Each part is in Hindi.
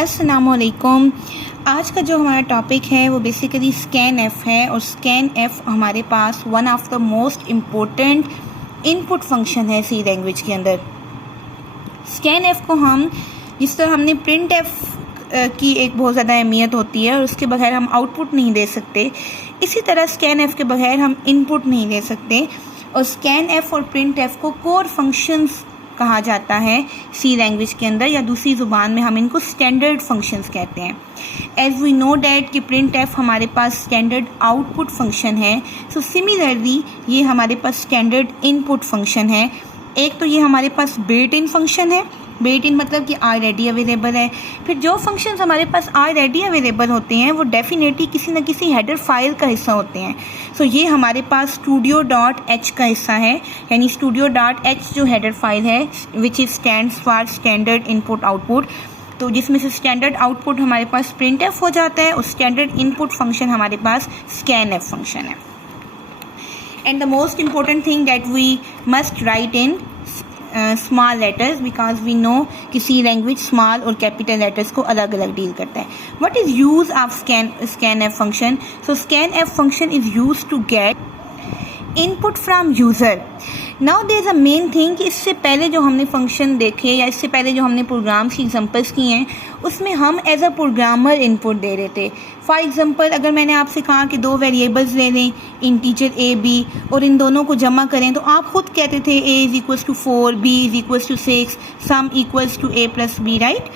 अस्सलामुअलैकुम। आज का जो हमारा टॉपिक है वो बेसिकली स्कैन एफ है और स्कैन एफ हमारे पास one of the most important input function है सी लैंग्वेज के अंदर। स्कैन एफ को हम जिस तरह हमने प्रिंट एफ की एक बहुत ज़्यादा अहमियत होती है और उसके बगैर हम आउटपुट नहीं दे सकते, इसी तरह स्कैन एफ के बगैर हम इनपुट नहीं दे सकते। और स्कैन एफ और प्रिंट एफ को कोर फंक्शंस कहा जाता है सी लैंग्वेज के अंदर, या दूसरी ज़ुबान में हम इनको स्टैंडर्ड फंक्शंस कहते हैं। एज वी नो डैट कि प्रिंट एफ हमारे पास स्टैंडर्ड आउटपुट फंक्शन है, सो सिमिलरली ये हमारे पास स्टैंडर्ड इनपुट फंक्शन है। एक तो ये हमारे पास बिल्ट इन फंक्शन है, बिल्ट इन मतलब कि ऑलरेडी अवेलेबल है। फिर जो फंक्शंस हमारे पास ऑलरेडी अवेलेबल होते हैं वो डेफिनेटली किसी न किसी हेडर फाइल का हिस्सा होते हैं। सो ये हमारे पास studio.h का हिस्सा है, यानी studio.h जो हेडर फाइल है which is stands for standard input output, तो जिसमें से स्टैंडर्ड आउटपुट हमारे पास प्रिंट एफ हो जाता है और स्टैंडर्ड इनपुट फंक्शन हमारे पास स्कैन एफ फंक्शन है। And the most important thing that we must write in small letters, because we know कि सी लैंग्वेज स्मॉल और कैपिटल लेटर्स को अलग अलग डील करता है। What is use of scan F function? So scan F function is use to get input from user. Now there is a main thing कि इससे पहले जो हमने फंक्शन देखे या इससे पहले जो हमने प्रोग्राम्स की एग्जांपल्स किए हैं उसमें हम एज अ प्रोग्रामर इनपुट दे रहे थे। फॉर एग्जांपल अगर मैंने आपसे कहा कि दो वेरिएबल्स ले लें, इंटीजर ए बी, और इन दोनों को जमा करें, तो आप खुद कहते थे A is equals to 4, B is equals to 6, sum equals to A plus B, right?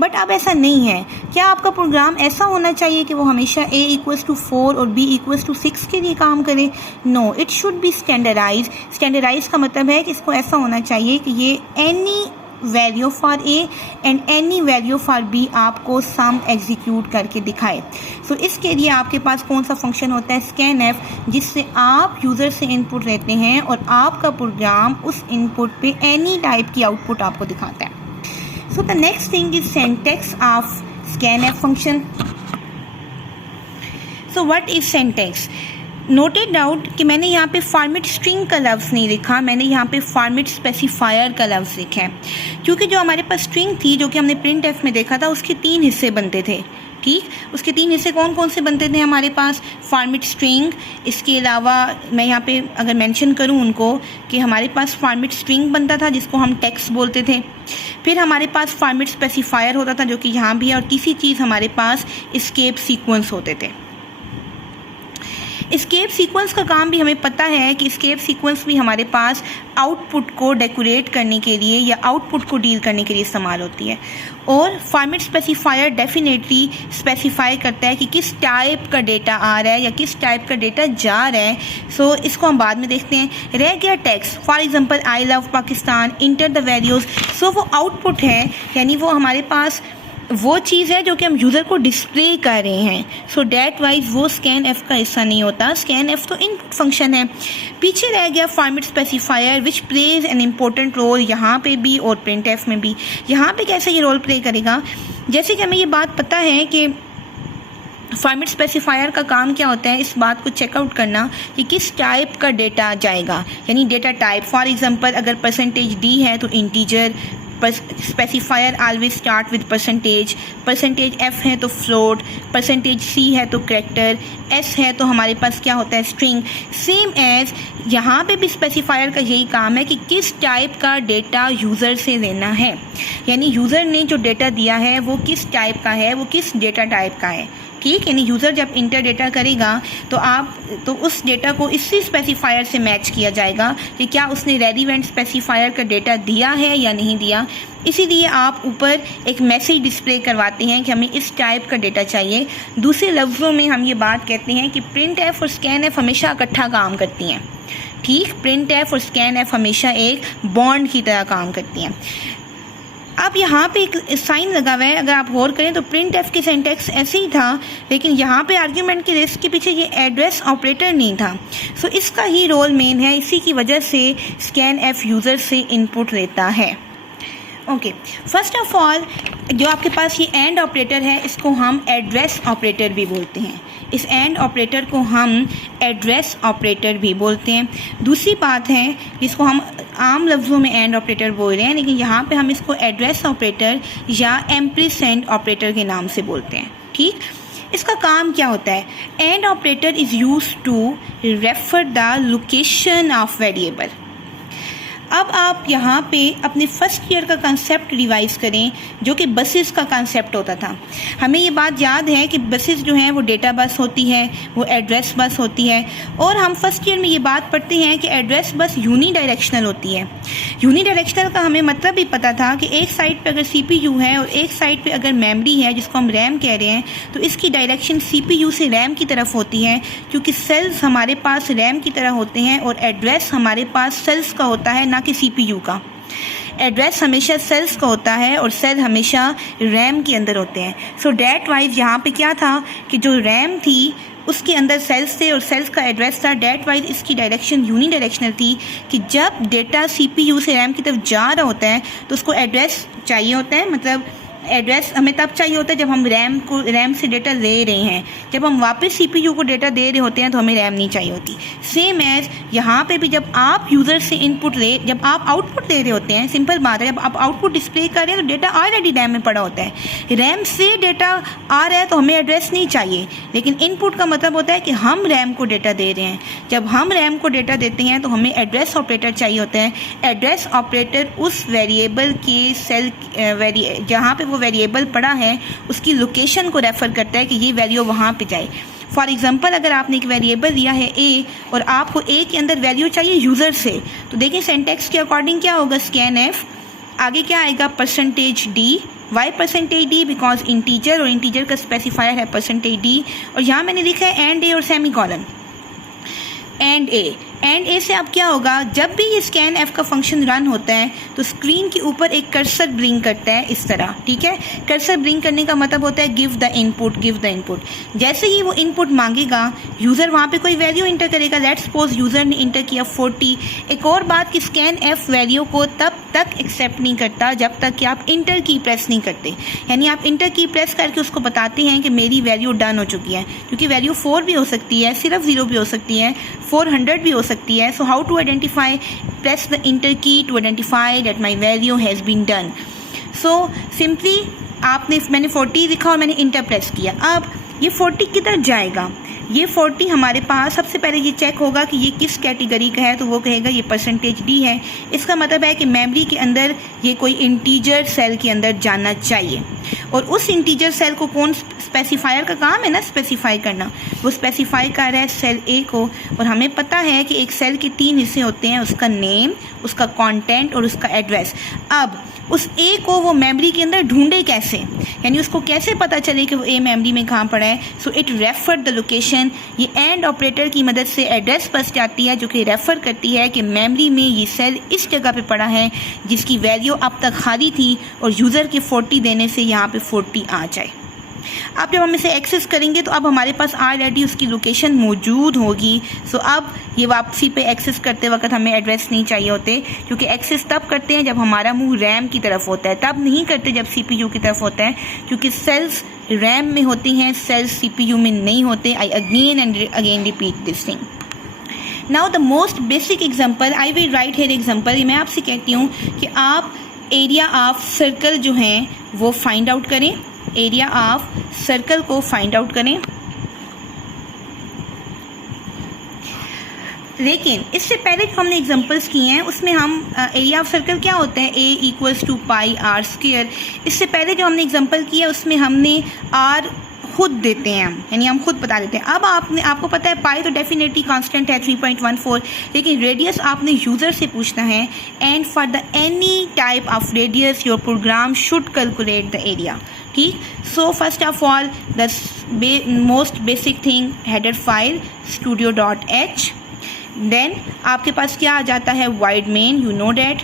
But अब ऐसा नहीं है। क्या आपका प्रोग्राम ऐसा होना चाहिए कि वो हमेशा a इक्वल्स टू 4 और b इक्वल्स टू 6 के लिए काम करे? No, it should be standardize. Standardize का मतलब है कि इसको ऐसा होना चाहिए कि ये any value for a and any value for b आपको सम एग्जीक्यूट करके दिखाए। सो इसके लिए आपके पास कौन सा फंक्शन होता है? स्कैन एफ, जिससे आप यूज़र से इनपुट लेते हैं और आपका प्रोग्राम उस इनपुट पे एनी टाइप की आउटपुट आपको दिखाता है। So the next thing is syntax of scanf function. So what is syntax? Noted out कि मैंने यहाँ पे फॉर्मेट स्ट्रिंग का लफ्ज़ नहीं लिखा, मैंने यहाँ पे फॉर्मेट स्पेसिफायर का लफ्ज़ लिखा है, क्योंकि जो हमारे पास स्ट्रिंग थी जो कि हमने प्रिंट एफ में देखा था उसके 3 हिस्से बनते थे। ठीक, उसके 3 हिस्से कौन कौन से बनते थे हमारे पास? फॉर्मेट स्ट्रिंग, इसके अलावा मैं यहाँ पे अगर मेंशन करूँ उनको कि हमारे पास फॉर्मेट स्ट्रिंग बनता था जिसको हम टेक्स्ट बोलते थे, फिर हमारे पास फॉर्मेट स्पेसिफायर होता था जो कि यहाँ भी है, और तीसरी चीज़ हमारे पास एस्केप सीक्वेंस होते थे। एस्केप सीक्वेंस का काम भी हमें पता है कि एस्केप सीक्वेंस भी हमारे पास आउटपुट को डेकोरेट करने के लिए या आउटपुट को डील करने के लिए इस्तेमाल होती है। और फॉर्मेट स्पेसिफायर डेफिनेटली स्पेसिफाई करता है कि किस टाइप का डेटा आ रहा है या किस टाइप का डेटा जा रहा है। सो इसको हम बाद में देखते हैं। रह गया text, for example I love Pakistan, enter the values. So वो आउटपुट है, यानी वो हमारे पास वो चीज़ है जो कि हम यूज़र को डिस्प्ले कर रहे हैं। सो डैट वाइज वो स्कैन एफ का हिस्सा नहीं होता, स्कैन एफ तो इनपुट फंक्शन है। पीछे रह गया format specifier which plays an important role यहाँ पे भी और प्रिंट एफ में भी। यहाँ पे कैसे ये रोल प्ले करेगा? जैसे कि हमें ये बात पता है कि फॉर्मेट स्पेसिफायर का काम क्या होता है, इस बात को चेकआउट करना कि किस टाइप का डेटा जाएगा, यानी डेटा टाइप। फॉर एग्जांपल अगर %d है तो integer, specifier always start with percentage f है तो फ्लोट, %c है तो कैरेक्टर, s है तो हमारे पास क्या होता है? स्ट्रिंग। सेम एज यहाँ पे भी स्पेसिफायर का यही काम है कि किस टाइप का डेटा यूज़र से लेना है, यानी यूज़र ने जो डेटा दिया है वो किस टाइप का है, वो किस डेटा टाइप का है। ठीक, यानी यूज़र जब इंटर डेटा करेगा तो उस डेटा को इसी स्पेसिफायर से मैच किया जाएगा कि क्या उसने रेलिवेंट स्पेसिफायर का डेटा दिया है या नहीं दिया। इसीलिए आप ऊपर एक मैसेज डिस्प्ले करवाते हैं कि हमें इस टाइप का डेटा चाहिए। दूसरे लफ्ज़ों में हम ये बात कहते हैं कि प्रिंट एफ और स्कैन एफ हमेशा इकट्ठा काम करती हैं। ठीक, प्रिंट एफ और स्कैन एफ हमेशा एक बॉन्ड की तरह काम करती हैं। अब यहाँ पे एक साइन लगा हुआ है, अगर आप गौर करें तो प्रिंट एफ की सिंटैक्स ऐसे ही था, लेकिन यहाँ पे आर्ग्यूमेंट के लिस्ट के पीछे ये एड्रेस ऑपरेटर नहीं था। सो इसका ही रोल मेन है, इसी की वजह से स्कैन एफ यूज़र से इनपुट लेता है। ओके, फर्स्ट ऑफ ऑल जो आपके पास ये एंड ऑपरेटर है इसको हम एड्रेस ऑपरेटर भी बोलते हैं। इस एंड ऑपरेटर को हम एड्रेस ऑपरेटर भी बोलते हैं। दूसरी बात है जिसको हम आम लफ्ज़ों में एंड ऑपरेटर बोल रहे हैं, लेकिन यहाँ पे हम इसको एड्रेस ऑपरेटर या एम्परसेंड ऑपरेटर के नाम से बोलते हैं। ठीक, इसका काम क्या होता है? And operator is use to refer the location of variable. अब आप यहाँ पे अपने फर्स्ट ईयर का कंसेप्ट रिवाइज करें जो कि बसेस का कंसेप्ट होता था। हमें ये बात याद है कि बसेस जो हैं वो डेटा बस होती है, वो एड्रेस बस होती है, और हम फर्स्ट ईयर में ये बात पढ़ते हैं कि एड्रेस बस यूनी डायरेक्शनल होती है। यूनी डायरेक्शनल का हमें मतलब भी पता था कि एक साइड पे अगर CPU है और एक साइड पे अगर मेमोरी है जिसको हम रैम कह रहे हैं, तो इसकी डायरेक्शन CPU से रैम की तरफ होती है, क्योंकि सेल्स हमारे पास रैम की तरह होते हैं और एड्रेस हमारे पास सेल्स का होता है, ना कि CPU का। एड्रेस हमेशा सेल्स का होता है और सेल हमेशा रैम के अंदर होते हैं। सो डेट वाइज यहाँ पे क्या था कि जो रैम थी उसके अंदर सेल्स थे और सेल्स का एड्रेस था। डेट वाइज इसकी डायरेक्शन यूनी डायरेक्शनल थी कि जब डेटा CPU से रैम की तरफ जा रहा होता है तो उसको एड्रेस चाहिए होता है, मतलब एड्रेस हमें तब चाहिए होता है जब हम रैम से डेटा ले रहे हैं। जब हम वापस CPU को डेटा दे रहे होते हैं तो हमें रैम नहीं चाहिए होती। सेम एज यहाँ पे भी जब आप यूज़र से जब आप आउटपुट दे रहे होते हैं, सिंपल बात है, जब आप आउटपुट डिस्प्ले कर रहे हैं तो डेटा ऑलरेडी रैम में पड़ा होता है। रैम से डेटा आ रहा है तो हमें एड्रेस नहीं चाहिए, लेकिन इनपुट का मतलब होता है कि हम रैम को डेटा दे रहे हैं। जब हम रैम को डेटा देते हैं तो हमें एड्रेस ऑपरेटर चाहिए होता है। एड्रेस ऑपरेटर उस वेरिएबल के जहाँ पे वेरिएबल पड़ा है उसकी लोकेशन को रेफर करता है कि ये वैल्यू वहाँ पे जाए। फॉर एग्जांपल, अगर आपने एक वेरिएबल दिया है A और आपको A के अंदर वैल्यू चाहिए यूज़र से, तो देखिए सिंटैक्स के अकॉर्डिंग क्या होगा, स्कैन-F, आगे क्या आएगा %D। Why %D because integer और इंटीजर का स्पेसिफायर है %D, और यहाँ मैंने लिखा है एंड A और सेमीकोलन। एंड ए से अब क्या होगा, जब भी ये स्कैन-F का फंक्शन रन होता है तो स्क्रीन के ऊपर एक कर्सर ब्लिंक करता है इस तरह। ठीक है, कर्सर ब्लिंक करने का मतलब होता है गिव द इनपुट। जैसे ही वो इनपुट मांगेगा, यूज़र वहाँ पे कोई वैल्यू इंटर करेगा। लेट्स सपोज यूज़र ने इंटर किया 40। एक और बात कि स्कैन-F वैल्यू को तब तक एक्सेप्ट नहीं करता जब तक कि आप इंटर की प्रेस नहीं करते, यानी आप इंटर की प्रेस करके उसको बताते हैं कि मेरी वैल्यू डन हो चुकी है, क्योंकि वैल्यू 4 भी हो सकती है, सिर्फ 0 भी हो सकती है, 400 भी हो सकती है। So how to identify, press the enter key to identify that my value has been done. So simply मैंने 40 लिखा और मैंने इंटर प्रेस किया। अब ये 40 किधर जाएगा? ये 40 हमारे पास सबसे पहले ये चेक होगा कि ये किस कैटेगरी का है, तो वो कहेगा ये %D है। इसका मतलब है कि मेमोरी के अंदर ये कोई इंटीजर सेल के अंदर जाना चाहिए, और उस इंटीजर सेल को कौन, स्पेसिफायर का काम है ना स्पेसिफाई करना, वो स्पेसिफाई कर रहा है सेल A को। और हमें पता है कि एक सेल के 3 हिस्से होते हैं, उसका नेम, उसका कंटेंट और उसका एड्रेस। अब उस A को वो मेमोरी के अंदर ढूंढे कैसे, यानी उसको कैसे पता चले कि वो A मेमोरी में कहाँ पड़ा है? So it refer the location. ये एंड ऑपरेटर की मदद से एड्रेस बस जाती है जो कि रेफर करती है कि मेमोरी में ये सेल इस जगह पे पड़ा है जिसकी वैल्यू अब तक खाली थी, और यूज़र के 40 देने से यहाँ पे 40 आ जाए। अब जब हम इसे एक्सेस करेंगे तो अब हमारे पास ऑलरेडी उसकी लोकेशन मौजूद होगी। सो अब ये वापसी पे एक्सेस करते वक्त हमें एड्रेस नहीं चाहिए होते, क्योंकि एक्सेस तब करते हैं जब हमारा मुंह रैम की तरफ होता है, तब नहीं करते जब CPU की तरफ होता है, क्योंकि सेल्स रैम में होती हैं, सेल्स CPU में नहीं होते। I again and again repeat this thing. Now the most basic example, I will write here example. मैं आपसे कहती हूँ कि आप एरिया ऑफ सर्कल जो हैं वो फाइंड आउट करें, एरिया ऑफ सर्कल को फाइंड आउट करें। लेकिन इससे पहले जो हमने एग्जांपल्स किए हैं उसमें हम एरिया ऑफ सर्कल क्या होता है, A = πr²। इससे पहले जो हमने एग्जांपल किया उसमें हमने r खुद देते हैं, यानी हम खुद बता देते हैं। अब आपको पता है पाई तो डेफिनेटली कांस्टेंट है 3.14, लेकिन रेडियस आपने यूज़र से पूछना है। And for the any type of radius your program should calculate the area. ठीक, so first of all the most basic thing, header file studio.h। Then आपके पास क्या आ जाता है, void main, you know that,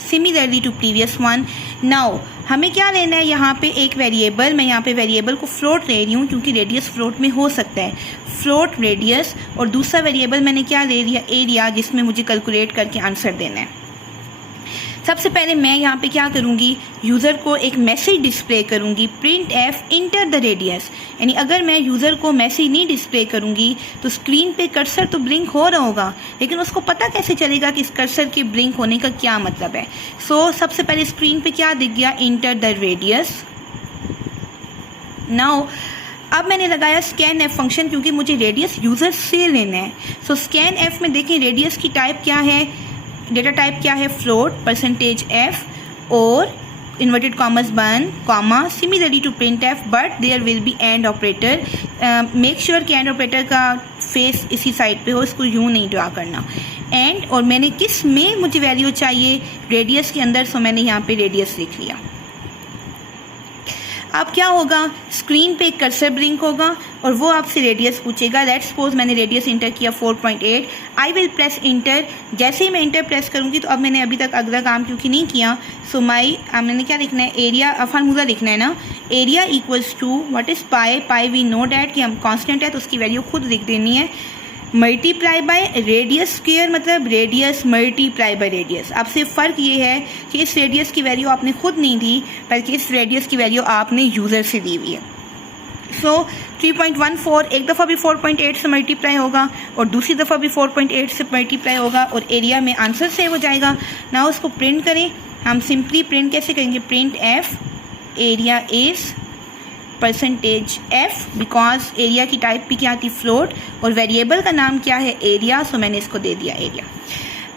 similarly to previous one. Now हमें क्या लेना है, यहाँ पे एक वेरिएबल, मैं यहाँ पे वेरिएबल को फ्लोट ले रही हूँ क्योंकि रेडियस फ्लोट में हो सकता है, फ्लोट रेडियस। और दूसरा वेरिएबल मैंने क्या ले लिया, एरिया, जिसमें मुझे कैलकुलेट करके आंसर देना है। सबसे पहले मैं यहाँ पे क्या करूँगी, यूज़र को एक मैसेज डिस्प्ले करूँगी, print F enter the radius. यानी अगर मैं यूज़र को मैसेज नहीं डिस्प्ले करूँगी तो स्क्रीन पे कर्सर तो ब्लिंक हो रहा होगा, लेकिन उसको पता कैसे चलेगा कि इस कर्सर के ब्लिंक होने का क्या मतलब है। सो सबसे पहले स्क्रीन पे क्या दिख गया, इंटर द रेडियस। नाउ अब मैंने लगाया स्कैन एफ फंक्शन क्योंकि मुझे रेडियस यूज़र से लेना है। सो स्कैन एफ में देखें रेडियस की टाइप क्या है, डेटा टाइप क्या है, फ्लोट, परसेंटेज एफ और इन्वर्टेड कॉमर्स बन comma, similarly to print F but there will be and operator. Make sure कि एंड ऑपरेटर का फेस इसी साइड पे हो, इसको यूँ नहीं ड्रा करना। एंड और मैंने किस में मुझे वैल्यू चाहिए, रेडियस के अंदर, सो मैंने यहाँ पे रेडियस लिख लिया। अब क्या होगा, स्क्रीन पे एक कर्सर ब्लिंक होगा और वो आपसे रेडियस पूछेगा। लेट्स सपोज मैंने रेडियस इंटर किया 4.8। I will press inter. जैसे ही मैं इंटर प्रेस करूँगी तो अब मैंने अभी तक अगला काम क्योंकि नहीं किया, सो मैंने क्या लिखना है, एरिया फार्मूला लिखना है ना, area equals to what is pi. Pi we know that कि हम कांस्टेंट है तो उसकी वैल्यू खुद लिख देनी है, मल्टीप्लाई बाय रेडियस स्क्वायर, मतलब रेडियस मल्टीप्लाई बाय रेडियस। अब सिर्फ फ़र्क ये है कि इस रेडियस की वैल्यू आपने खुद नहीं दी बल्कि इस रेडियस की वैल्यू आपने यूज़र से दी हुई है। सो 3.14 एक दफ़ा भी 4.8 से मल्टीप्लाई होगा और दूसरी दफ़ा भी 4.8 से मल्टीप्लाई होगा और एरिया में आंसर सेव हो जाएगा ना। उसको प्रिंट करें, हम सिंपली प्रिंट कैसे करेंगे, print F area is percentage F, because area की टाइप भी क्या थी, फ्लोट, और वेरिएबल का नाम क्या है, एरिया। सो मैंने इसको दे दिया एरिया।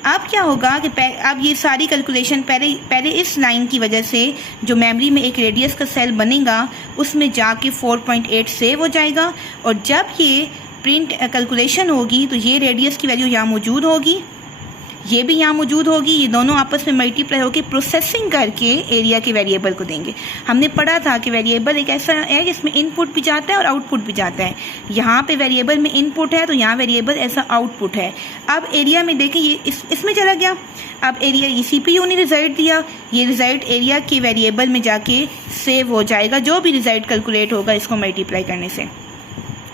अब क्या होगा कि अब ये सारी कैलकुलेशन पहले इस लाइन की वजह से जो मेमोरी में एक रेडियस का सेल बनेगा उसमें जाके 4.8 सेव हो जाएगा और जब ये प्रिंट कैलकुलेशन होगी तो ये रेडियस की वैल्यू यहाँ मौजूद होगी, ये भी यहाँ मौजूद होगी, ये दोनों आपस में मल्टीप्लाई होकर प्रोसेसिंग करके एरिया के वेरिएबल को देंगे। हमने पढ़ा था कि वेरिएबल एक ऐसा है जिसमें इनपुट भी जाता है और आउटपुट भी जाता है। यहाँ पे वेरिएबल में इनपुट है तो यहाँ वेरिएबल ऐसा आउटपुट है। अब एरिया में देखें ये इसमें चला गया। अब एरिया CPU ने रिजल्ट दिया, ये रिजल्ट एरिया के वेरिएबल में जाके सेव हो जाएगा, जो भी रिजल्ट कैलकुलेट होगा इसको मल्टीप्लाई करने से,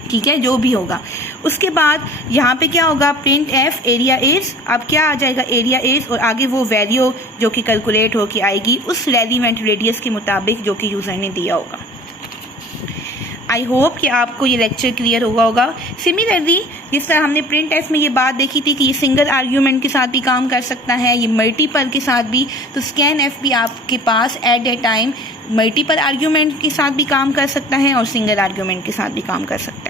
ठीक है, जो भी होगा। उसके बाद यहाँ पे क्या होगा, प्रिंट एफ एरिया इज़, अब क्या आ जाएगा, एरिया इज़ और आगे वो वैल्यू जो कि कैलकुलेट होके आएगी उस रेलिवेंट रेडियस के मुताबिक जो कि यूज़र ने दिया होगा। आई होप कि आपको ये लेक्चर क्लियर हुआ होगा। सिमिलरली जिस तरह हमने प्रिंट एफ में ये बात देखी थी कि ये सिंगल आर्ग्यूमेंट के साथ भी काम कर सकता है, ये मल्टीपल के साथ भी, तो स्कैन एफ भी आपके पास at a time multiple argument के साथ भी काम कर सकता है और सिंगल आर्ग्यूमेंट के साथ भी काम कर सकता है।